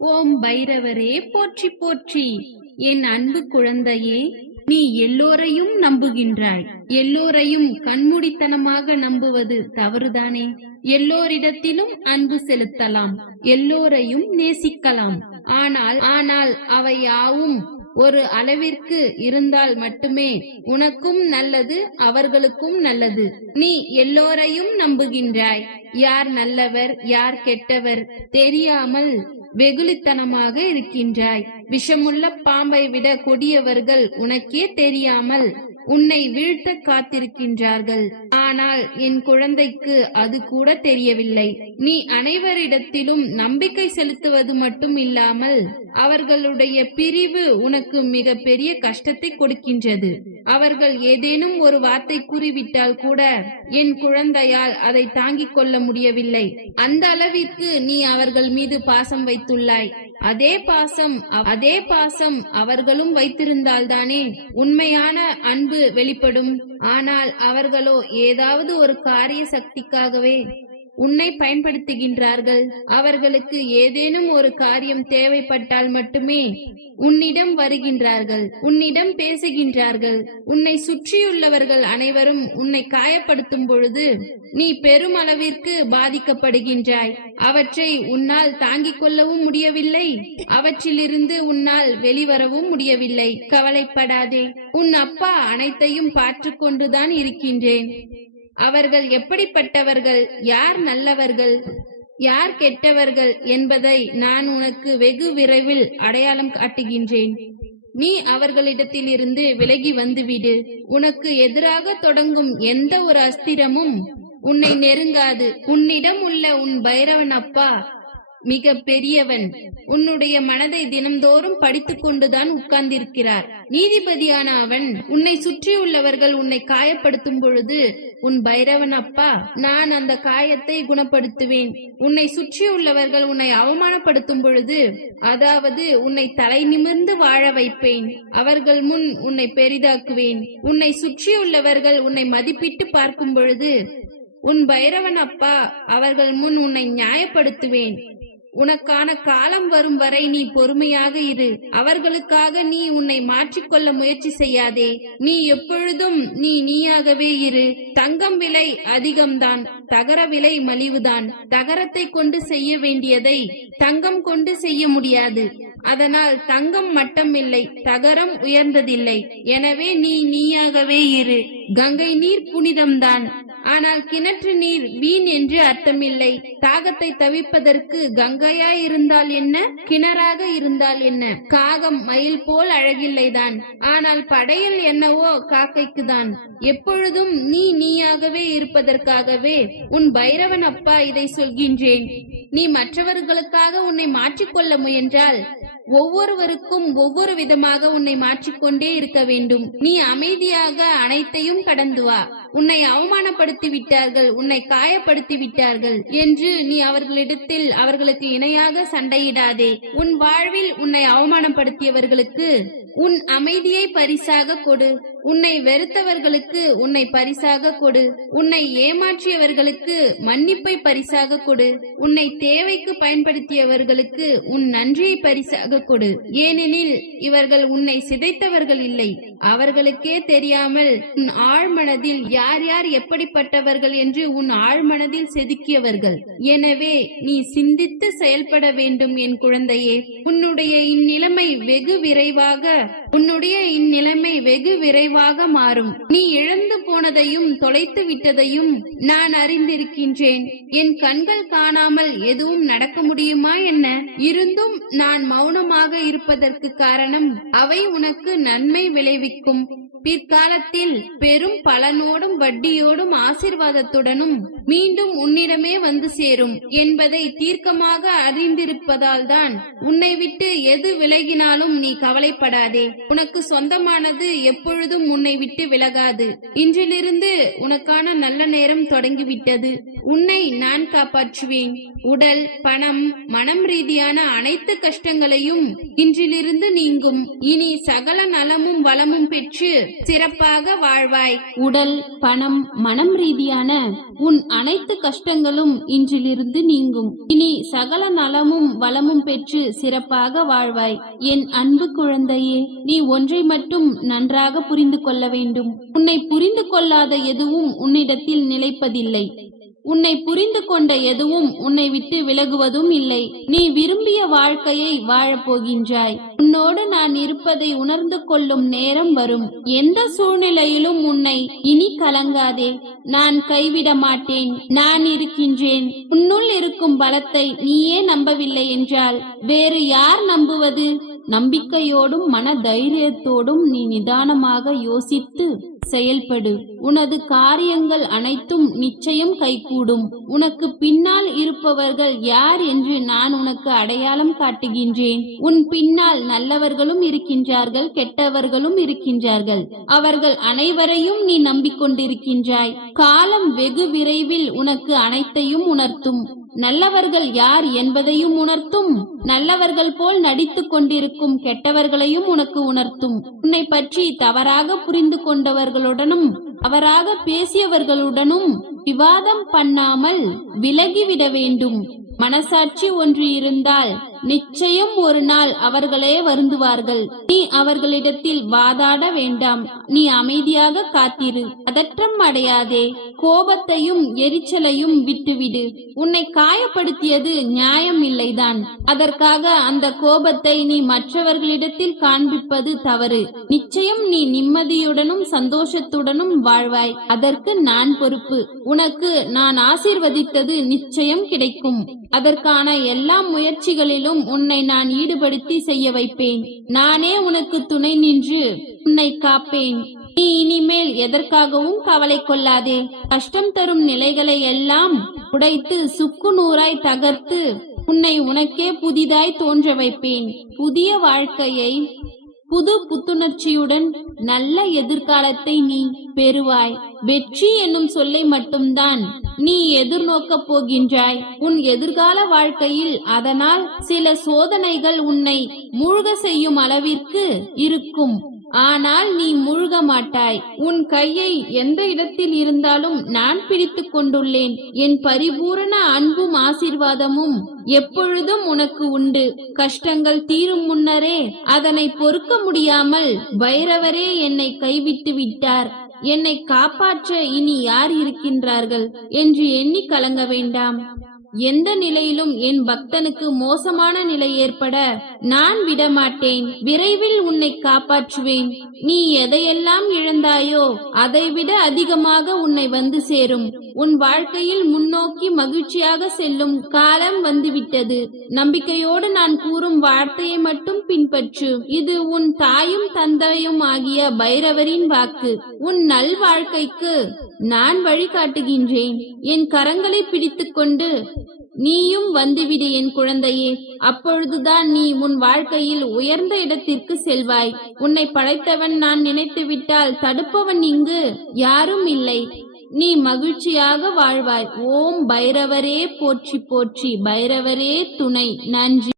ஓம் பைரவரே போற்றி போற்றி. என் அன்பு குழந்தையே, நீ எல்லோரையும் நம்புகின்றாய். எல்லோரையும் கண்மூடித்தனமாக நம்புவது தவறுதானே? எல்லோரிடத்திலும் அன்பு செலுத்தலாம், எல்லோரையும் நேசிக்கலாம். ஆனால் அவை யாவும் ஒரு அளவிற்கு இருந்தால் மட்டுமே உனக்கும் நல்லது, அவர்களுக்கும் நல்லது. நீ எல்லோரையும் நம்புகின்றாய். யார் நல்லவர் யார் கெட்டவர் தெரியாமல் வெகுளித்தனமாக இருக்கின்றாய். விஷமுள்ள பாம்பை விட கொடியவர்கள் உனக்கே தெரியாமல் உன்னை வீழ்த்த காத்திருக்கின்றார்கள். ஆனால் என் குழந்தைக்கு அது கூட தெரியவில்லை. நீ அனைவரிடத்திலும் நம்பிக்கை செலுத்துவது மட்டும் இல்லாமல் அவர்களுடைய பிரிவு உனக்கு மிக பெரிய கஷ்டத்தை கொடுக்கின்றது. அவர்கள் ஏதேனும் ஒரு வார்த்தை கூறிவிட்டால் கூட என் குழந்தையால் அதை தாங்கிக் கொள்ள முடியவில்லை. அந்த அளவிற்கு நீ அவர்கள் மீது பாசம் வைத்துள்ளாய். அதே பாசம் அவர்களும் வைத்திருந்தால்தானே உண்மையான அன்பு வெளிப்படும். ஆனால் அவர்களோ ஏதாவது ஒரு காரிய சக்திக்காகவே உன்னை பயன்படுத்துகின்றார்கள். அவர்களுக்கு ஏதேனும் ஒரு காரியம் தேவைப்பட்டால் மட்டுமே உன்னிடம் வருகின்றார்கள், உன்னிடம் பேசுகின்றார்கள். உன்னை சுற்றியுள்ளவர்கள் அனைவரும் உன்னை காயப்படுத்தும் பொழுது நீ பெருமளவிற்கு பாதிக்கப்படுகின்றாய். அவற்றை உன்னால் தாங்கிக் கொள்ளவும் முடியவில்லை, அவற்றிலிருந்து உன்னால் வெளிவரவும் முடியவில்லை. கவலைப்படாதே, உன் அப்பா அனைத்தையும் பார்த்து கொண்டுதான் இருக்கின்றேன். அவர்கள் எப்படிப்பட்டவர்கள், யார் நல்லவர்கள் யார் கெட்டவர்கள் என்பதை நான் உனக்கு வெகு விரைவில் அடையாளம் காட்டுகின்றேன். நீ அவர்களிடத்தில் இருந்து விலகி வந்துவிடு. உனக்கு எதிராக தொடங்கும் எந்த ஒரு அஸ்திரமும் உன்னை நெருங்காது. உன்னிடம் உள்ள உன் பைரவன் அப்பா மிக பெரியவன். உன்னுடைய மனதை தினம்தோறும் படித்துக் கொண்டுதான் உட்கார்ந்திருக்கிறார். நீதிபதியான அவன் உன்னை சுற்றியுள்ளவர்கள் உன்னை காயப்படுத்தும் பொழுது உன் பைரவன் அப்பா நான் அந்த காயத்தை குணப்படுத்துவேன். உன்னை சுற்றியுள்ளவர்கள் உன்னை அவமானப்படுத்தும் பொழுது, அதாவது உன்னை தலை நிமிர்ந்து வாழ வைப்பேன். அவர்கள் முன் உன்னை பெரிதாக்குவேன். உன்னை சுற்றியுள்ளவர்கள் உன்னை மதிப்பிட்டு பார்க்கும் பொழுது உன் பைரவன் அப்பா அவர்கள் முன் உன்னை நியாயப்படுத்துவேன். உனக்கான காலம் வரும் வரை நீ பொறுமையாக இரு. அவர்களுக்காக நீ உன்னை மாற்றிக்கொள்ள முயற்சி செய்யாதே. நீ எப்பொழுதும் நீயாகவே இரு. தங்கம் விலை அதிகம்தான், தகர விலை மலிவுதான். தகரத்தை கொண்டு செய்ய வேண்டியதை தங்கம் கொண்டு செய்ய முடியாது. அதனால் தங்கம் மட்டம் இல்லை, தகரம் உயர்ந்ததில்லை. எனவே நீயாகவே இரு. கங்கை நீர் புனிதம்தான், ஆனால் கிணற்று நீர் வீண் என்று அர்த்தமில்லை. தாகத்தை தவிப்பதற்கு கங்கையா இருந்தால் என்ன, கிணறாக இருந்தால் என்ன? காகம் மயில் போல் அழகில்லைதான், ஆனால் படையல் என்னவோ காக்கைக்கு தான். எப்பொழுதும் நீயாகவே இருப்பதற்காகவே உன் பைரவன் அப்பா இதை சொல்கின்றேன். நீ மற்றவர்களுக்காக உன்னை மாற்றிக்கொள்ள முயன்றால் ஒவ்வொருவருக்கும் ஒவ்வொரு விதமாக உன்னை மாற்றிக்கொண்டே இருக்க வேண்டும். நீ அமைதியாக அனைத்தையும் கடந்து வா. உன்னை அவமானப்படுத்தி விட்டார்கள், உன்னை காயப்படுத்தி விட்டார்கள் என்று நீ அவர்களிடத்தில் அவர்களுக்கு இணையாக சண்டையிடாதே. உன் வாழ்வில் உன்னை அவமானப்படுத்தியவர்களுக்கு உன் அமைதியை பரிசாக கொடு. உன்னை வெறுத்தவர்களுக்கு உன்னை பரிசாக கொடு. உன்னை ஏமாற்றியவர்களுக்கு மன்னிப்பை பரிசாக கொடு. உன்னை தேவைக்கு பயன்படுத்தியவர்களுக்கு உன் நன்றியை பரிசாக கொடு. ஏனெனில் இவர்கள் உன்னை சிதைத்தவர்கள் இல்லை, அவர்களுக்கே தெரியாமல் உன் ஆழ்மனதில் யார் யார் எப்படிப்பட்டவர்கள் என்று உன் ஆழ்மனதில் செதுக்கியவர்கள். எனவே நீ சிந்தித்து செயல்பட வேண்டும் என் குழந்தையே. உன்னுடைய இந்நிலைமை வெகு விரைவாக மாறும். நீ இழந்து போனதையும் தொலைத்து விட்டதையும் நான் அறிந்திருக்கின்றேன். என் கண்கள் காணாமல் எதுவும் நடக்க முடியுமா என்ன? இருந்தும் நான் மௌனமாக இருப்பதற்கு காரணம் அவை உனக்கு நன்மை விளைவிக்கும். பிற்காலத்தில் பெரும் பலனோடும் வட்டியோடும் ஆசீர்வாதத்துடனும் மீண்டும் உன்னிடமே வந்து சேரும் என்பதை தீர்க்கமாக அறிந்திருப்பதால் தான் உன்னை விட்டு எது விலகினாலும் நீ கவலைப்படாதே. உனக்கு சொந்தமானது எப்பொழுதும் உன்னை விட்டு விலகாது. இன்றிலிருந்து உனக்கான நல்ல நேரம் தொடங்கிவிட்டது. உன்னை நான் காப்பாற்றுவேன். உடல், பணம், மனம் ரீதியான அனைத்து கஷ்டங்களையும் இன்றிலிருந்து நீங்கும். இனி சகல நலமும் வளமும் பெற்று சிறப்பாக வாழ்வாய். உடல் பணம், மனம் ரீதியான உன் அனைத்து கஷ்டங்களும் இன்றிலிருந்து நீங்கும். இனி சகல நலமும் வளமும் பெற்று சிறப்பாக வாழ்வாய். என் அன்பு குழந்தையே, நீ ஒன்றை மட்டும் நன்றாக புரிந்து கொள்ள வேண்டும். உன்னை புரிந்து கொள்ளாத எதுவும் உன்னிடத்தில் நிலைப்பதில்லை. உன்னை புரிந்து கொண்ட எதுவும் உன்னை விட்டு விலகுவதும் இல்லை. நீ விரும்பிய வாழ்க்கையை வாழப்போகின்றாய். உன்னோடு நான் இருப்பதை உணர்ந்து கொள்ளும் நேரம் வரும். எந்த சூழ்நிலையிலும் உன்னை இனி கலங்காதே. நான் கைவிட மாட்டேன். நான் இருக்கின்றேன். உன்னுள் இருக்கும் பலத்தை நீயே நம்பவில்லை என்றால் வேறு யார் நம்புவது? நம்பிக்கையோடும் மன தைரியத்தோடும் நீ நிதானமாக யோசித்து செயல்படு. உனது காரியங்கள் அனைத்தும் நிச்சயம் கைகூடும். உனக்கு பின்னால் இருப்பவர்கள் யார் என்று நான் உனக்கு அடையாளம் காட்டுகின்றேன். உன் பின்னால் நல்லவர்களும் இருக்கின்றார்கள், கெட்டவர்களும் இருக்கின்றார்கள். அவர்கள் அனைவரையும் நீ நம்பிக்கொண்டிருக்கின்றாய். காலம் வெகு விரைவில் உனக்கு அனைத்தையும் உணர்த்தும். நல்லவர்கள் யார் என்பதையும் உணர்த்தும். நல்லவர்கள் போல் நடித்துக் கொண்டிருக்கும் கெட்டவர்களையும் உனக்கு உணர்த்தும். உன்னை பற்றி தவறாக புரிந்து கொண்டவர்களுடனும் அவராக பேசியவர்களுடனும் விவாதம் பண்ணாமல் விலகிவிட வேண்டும். மனசாட்சி ஒன்று இருந்தால் நிச்சயம் ஒரு நாள் அவர்களே வருந்துவார்கள். நீ அவர்களிடத்தில் வாதாட வேண்டாம். நீ அமைதியாக காத்திரு. பதற்றம் அடையாதே. கோபத்தையும் எரிச்சலையும் விட்டுவிடு. உன்னை காயப்படுத்தியது நியாயம் இல்லைதான். அதற்காக அந்த கோபத்தை நீ மற்றவர்களிடத்தில் காண்பிப்பது தவறு. நிச்சயம் நீ நிம்மதியுடனும் சந்தோஷத்துடனும் வாழ்வாய். அதற்கு நான் பொறுப்பு. உனக்கு நான் ஆசீர்வதித்தது நிச்சயம் கிடைக்கும். அதற்கான எல்லா முயற்சிகளிலும் உன்னை நான் ஈடுபடுத்தி செய்ய வைப்பேன். நானே உனக்கு துணை நின்று உன்னை காப்பேன். நீ இனிமேல் எதற்காகவும் கவலை கொள்ளாதே. கஷ்டம் தரும் நிலைகளை எல்லாம் உடைத்து சுக்கு நூறாய் தகர்த்து உன்னை உனக்கே புதிதாய் தோன்ற வைப்பேன். புதிய வாழ்க்கையை புது புத்துணர்ச்சியுடன் நல்ல எதிர்காலத்தை நீ பெறுவாய். வெற்றி என்னும் சொல்லை மட்டும்தான் நீ எதிர்நோக்கப் போகின்றாய். உன் எதிர்கால வாழ்க்கையில் அதனால் சில சோதனைகள் உன்னை மூழ்க செய்யும் அளவிற்கு இருக்கும். ஆனால் நீ மூழ்க மாட்டாய். உன் கையை எந்த இடத்தில் இருந்தாலும் நான் பிடித்துக் கொண்டுள்ளேன். என் பரிபூரண அன்பும் ஆசீர்வாதமும் எப்பொழுதும் உனக்கு உண்டு. கஷ்டங்கள் தீரும் முன்னரே அதனை பொறுக்க முடியாமல் பைரவரே என்னை கைவிட்டு விட்டார். என்னை காப்பாற்ற இனி யார் இருக்கின்றார்கள் என்று எண்ணி கலங்க வேண்டாம். எந்த நிலையிலும் என் பக்தனுக்கு மோசமான நிலை ஏற்பட நான் விடமாட்டேன். விரைவில் உன்னை காப்பாற்றுவேன். நீ எதையெல்லாம் இழந்தாயோ அதைவிட அதிகமாக உன்னை வந்து சேரும். உன் வாழ்க்கையில் முன்னோக்கி மகிழ்ச்சியாக செல்லும் காலம் வந்துவிட்டது. நம்பிக்கையோடு நான் கூறும் வார்த்தையை மட்டும் பின்பற்று. இது உன் தாயும் தந்தையும் ஆகிய பைரவரின் வாக்கு. உன் நல் வாழ்க்கைக்கு நான் வழிகாட்டுகின்றேன். என் கரங்களை பிடித்துக்கொண்டு நீயும் வந்துவிடு என் குழந்தையே. அப்பொழுதுதான் நீ உன் வாழ்க்கையில் உயர்ந்த இடத்திற்கு செல்வாய். உன்னை படைத்தவன் நான் நினைத்து விட்டால் தடுப்பவன் இங்கு யாரும் இல்லை. நீ மகிழ்ச்சியாக வாழ்வாய். ஓம் பைரவரே போற்றி போற்றி. பைரவரே துணை. நன்றி.